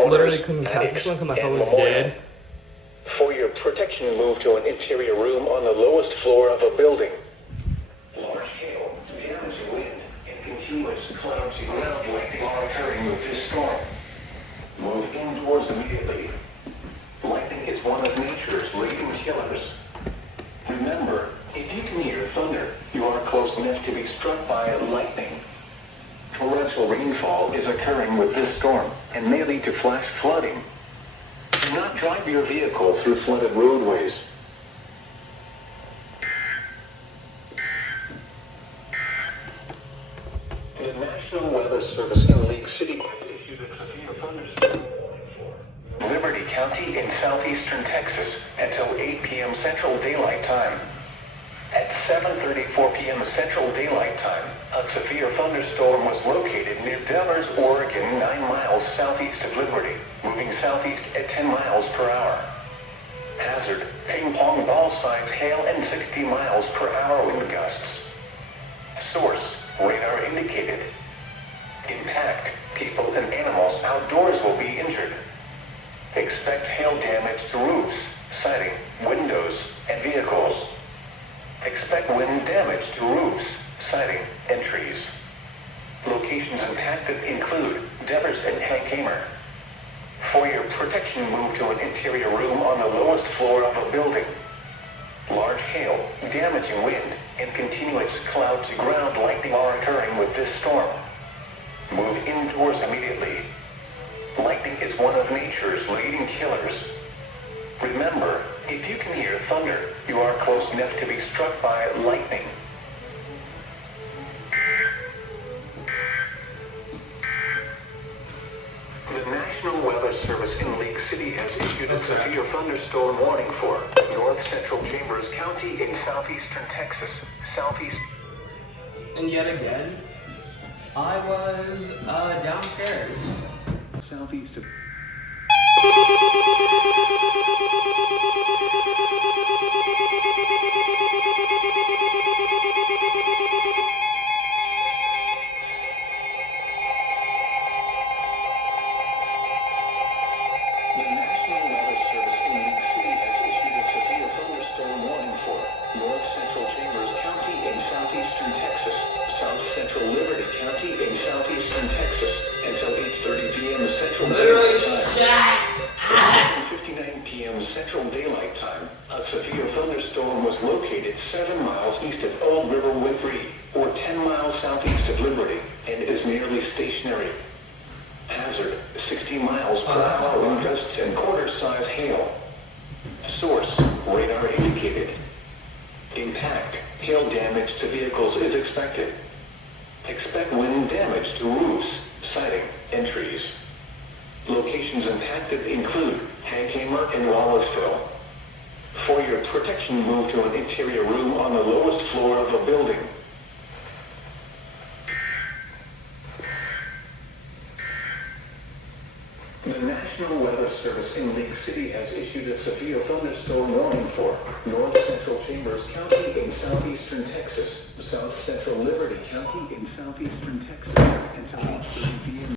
corners, literally couldn't cast this one because my phone was dead. For your protection, move to an interior room on the lowest floor of a building. Large hail, damaging wind, and continuous clouds to ground lightning are occurring with this storm. Move indoors immediately. Lightning is one of nature's leading killers. Remember, if you can hear thunder, you are close enough to be struck by lightning. Torrential rainfall is occurring with this storm and may lead to flash flooding. Do not drive your vehicle through flooded roadways. The National Weather Service in League City has issued a severe thunderstorm. Liberty County in southeastern Texas until 8 p.m. Central Daylight Time. At 7:34 p.m. Central Daylight Time, a severe thunderstorm was located near Devers, Oregon, 9 miles southeast of Liberty, moving southeast at 10 miles per hour. Hazard, ping pong ball size hail and 60 miles per hour wind gusts. Source, radar indicated. Impact, people and animals outdoors will be injured. Expect hail damage to roofs, siding, windows, and vehicles. Expect wind damage to roofs, siding, and trees. Locations impacted include Devers and Hankamer. For your protection, move to an interior room on the lowest floor of a building. Large hail, damaging wind, and continuous cloud-to-ground lightning are occurring with this storm. Move indoors immediately. Lightning is one of nature's leading killers. Remember, if you can hear thunder, you are close enough to be struck by lightning. The National Weather Service in League City has issued a severe thunderstorm warning for North Central Chambers County in southeastern Texas, southeast. And yet again, I was downstairs. Southeast of. Literally shit! 59 p.m. Central Daylight Time, a severe thunderstorm was located 7 miles east of Old River Winfrey, or 10 miles southeast of Liberty, and is nearly stationary. Hazard, 60 miles per hour wind gusts and quarter-size hail. Source, radar indicated. Impact, hail damage to vehicles is expected. Expect wind damage to roofs, siding, and trees. Locations impacted include Hankamer and Wallaceville. For your protection, move to an interior room on the lowest floor of a building. The National Weather Service in League City has issued a severe thunderstorm warning for North Central Chambers County in southeastern Texas, South Central Liberty County in southeastern Texas, until 8:30 p.m.